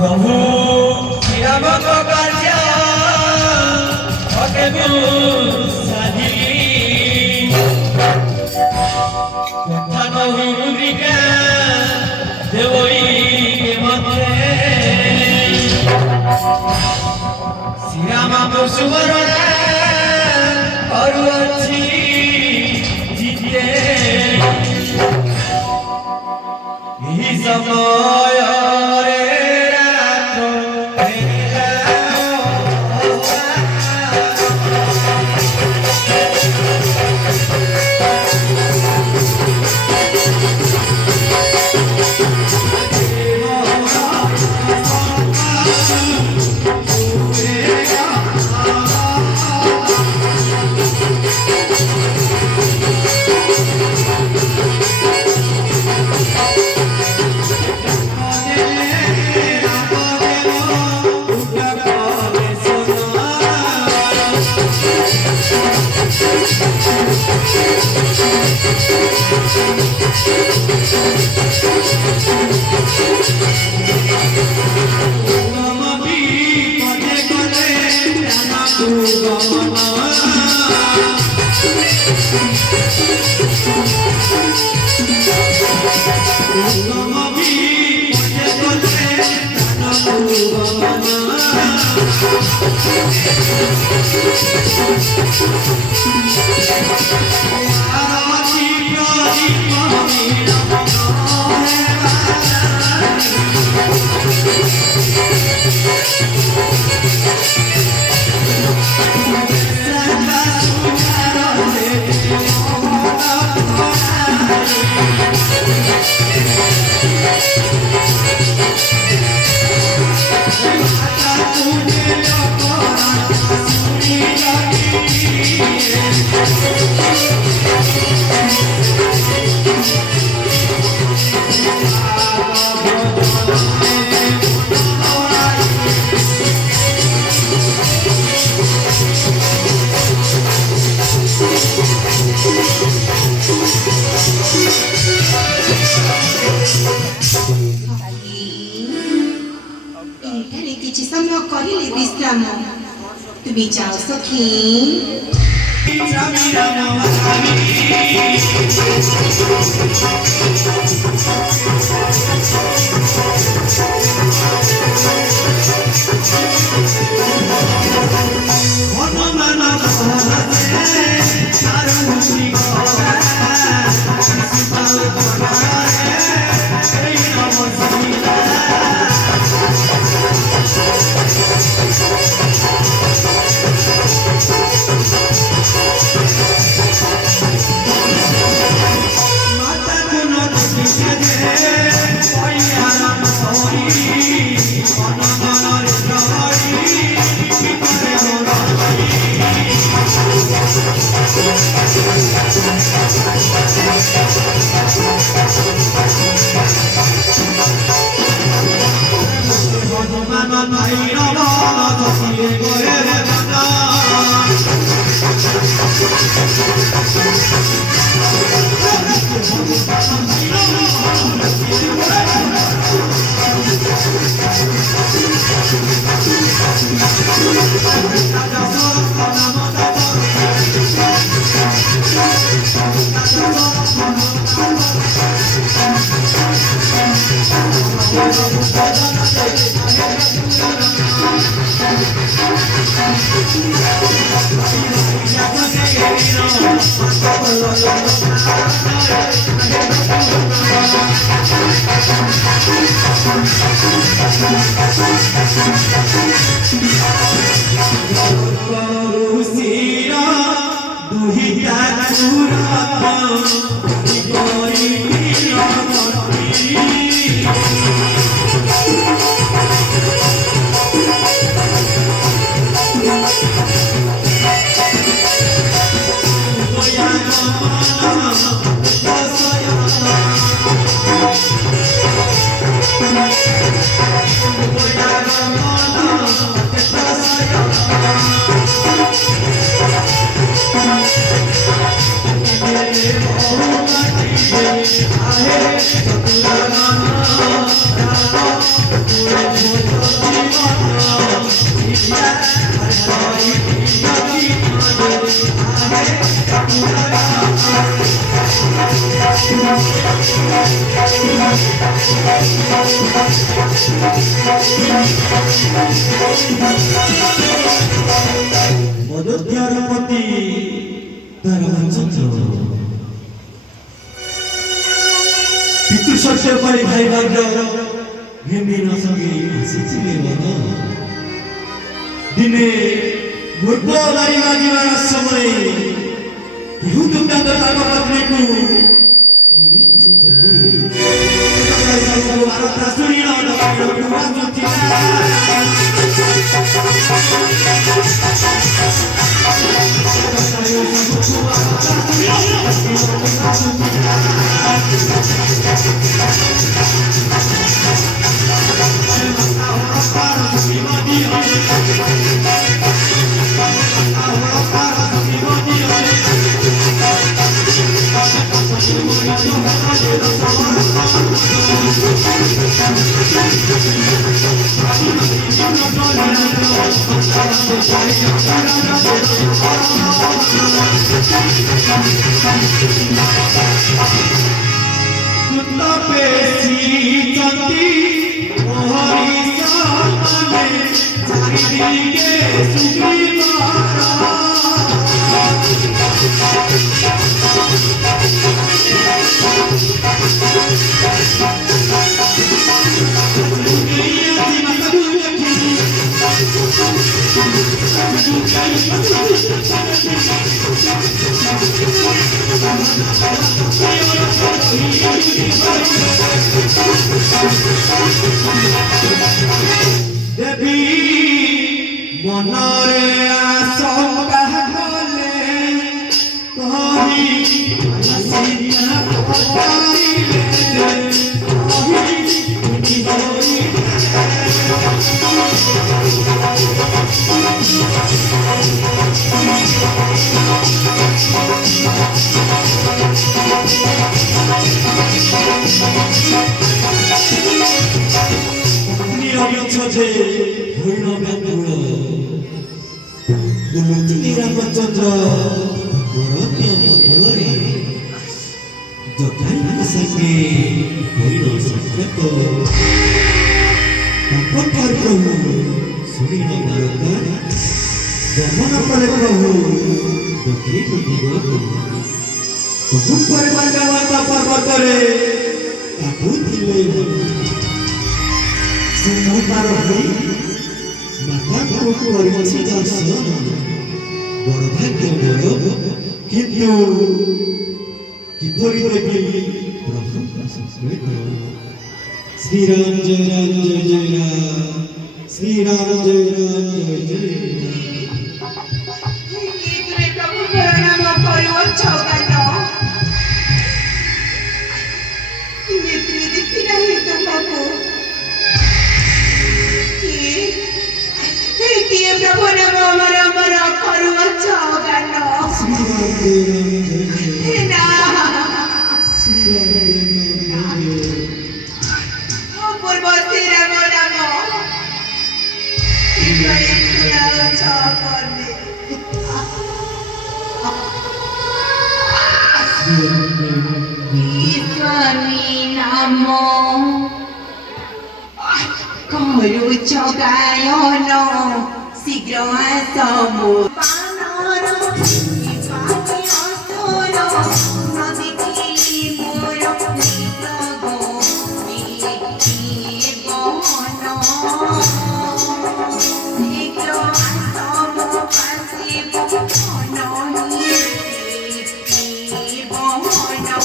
प्रभु श्रीराम कार्य साधिली कथा नहुरिका देवई मते श्रीराम सुवर्ण करुअछि जिते यही समय विश्राम तुम्हें जाओ सखी অযোধ্যার প্রতি তার রামচন্দ্র পিতৃশস্য করে ভাই ভাগ্য ভেবে ন সঙ্গে আসিছিলে বন দিনে মূর্খ বাড়ি মাগিবার সময়ে কেউ দুর্দান্ত তার পত্নীକୁ ଭାରତ ଶୁଣିଲ দেবী মনরে আশঙ্কা কলে কহি সীতা পতাইলে কহি হই নিরবিচ্ছদে হইল ব্যাকুল দুলুচিনী রামচন্দ্র বরণ্য মঙ্গলরে জটায়ুଙ୍କ সঙ্গে হইল সাক্ষাৎ তপস্যার প্রভু শুনিল বারম্বার গমন করে প্রভু দক্ষিণ দিগକୁ হুকুম করে বাঙ্গাবন্ত পর্বତରେ তাকু ଥିଲେ সিংহপার হই মাতাଙ୍କୁ କରିଛି ଦର୍ଶନ ବଡ଼ ଭାଗ୍ୟ ମୋର କିନ୍ତୁ କିପରି ଦେବି ପ୍ରଭୁଙ୍କ ସଂସ୍କୃତ ଶ୍ରୀରାମ ଜୟ ରାମ ଜୟ ଜୟ ରାମ ଶ୍ରୀରାମ ଜୟ ରାମ ଜୟ ଜୟ ରାମ ତୁମେ ପ୍ରଭୁଙ୍କର ନାମ କରୁଅଛ କାନ ନେତ୍ରୀ ଦେଖି ନାହିଁ ତୁମକୁ କିଏ ପ୍ରଭୁ ନାମ ଅମର ଅମର କରୁଅଛ କାନ ଶ୍ରୀରାମ ଜୟ ରାମ ଜୟ ଜୟ ନା ଶ୍ରୀରାମ ଜୟ ରାମ ଜୟ ଜୟ ପୂର୍ବ ଶ୍ରୀରାମ ନାମ କିପରି ଶୁଣାଉଛ କର୍ଣ୍ଣେ ସ୍ୱାମୀ ନାମ କରୁଛ ଗାୟନ ଶୀଘ୍ର ଆସ ମୋ ବାନର ପାଖେ ଅସୁର ନଦୀ ମୋର ନିଜ ଗୋପୀ ବହନ ଶୀଘ୍ର ଆସ ମୋ ପାଶିବୁ ଅନହି ବହନ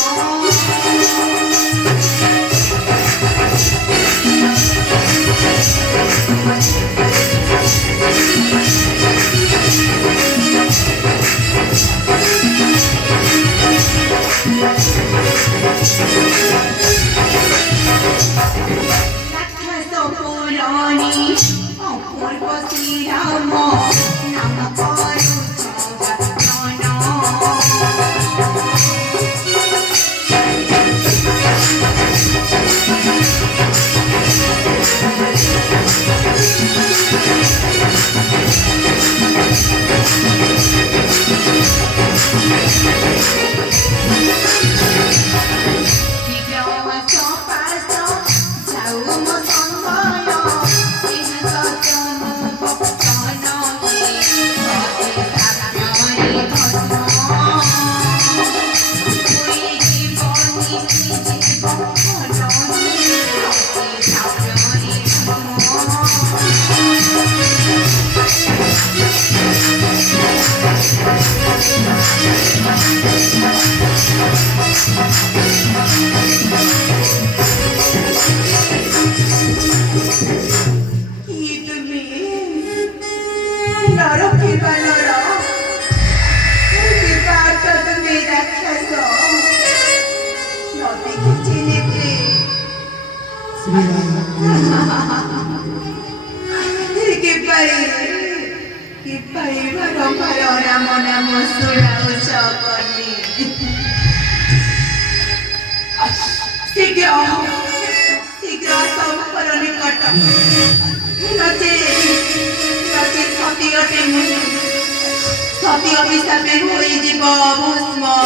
Kipai baru-baru nama-nama sudah koni. Segera sampai nikat. Nanti Satya bisa berhoi di bawah semua.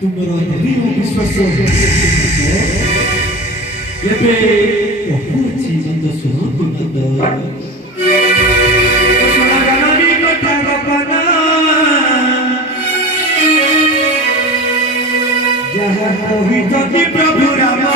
Tumbara rio biswaso Yepe Wahuchi nanda suhantu nanda Sunagana di kota kapana Jahat kohita di Prabhu Rama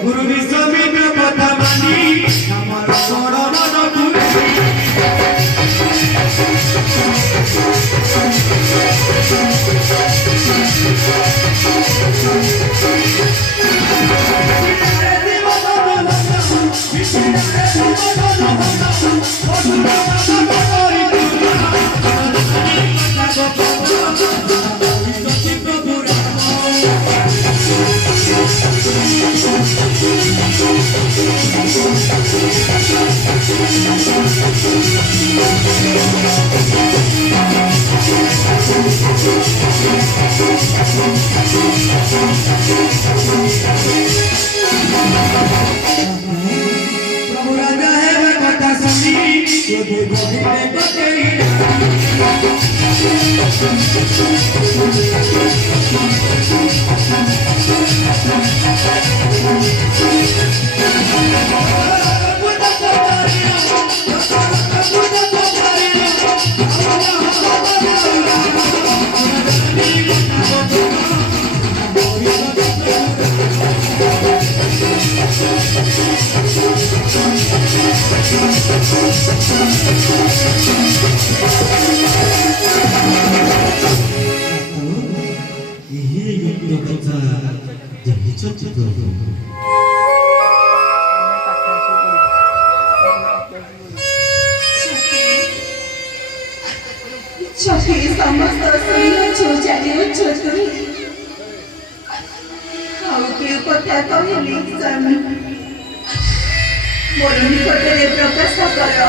Guru Viswamitra Patamani Namara Sorana Napuri Prabhu Raja hai kata sami Yodhe Govinde Koteira ଜାଣିଛନ୍ତି ପ୍ରଭୁ ସଖୀ ସମସ୍ତ ଶୁଣିଅଛୁ ଜାଣିଅଛୁ ତୁମେ ଆଉ କେଉଁ କଥା କହିଲି ସ୍ୱାମୀ ମୋର ନିକଟରେ ପ୍ରକାଶ କର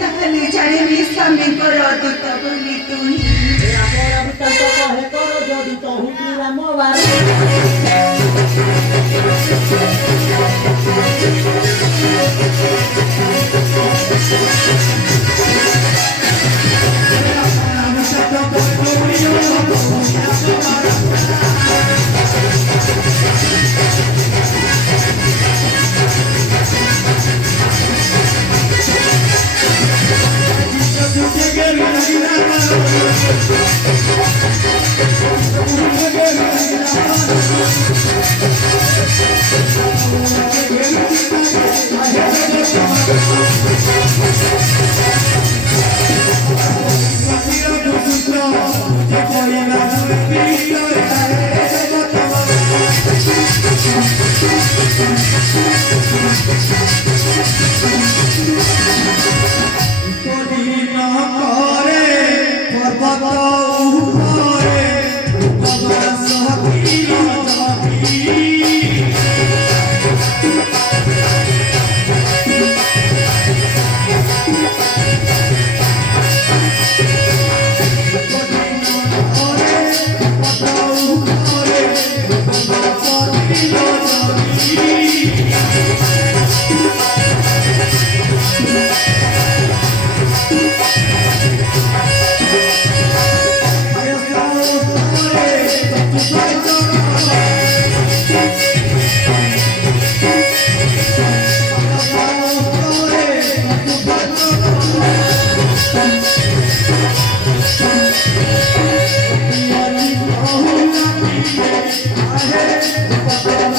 ତାହେଲେ ଜାଣିବି ସ୍ୱାମୀଙ୍କର ଦୂତ ବୋଲି ତୁହି Ahe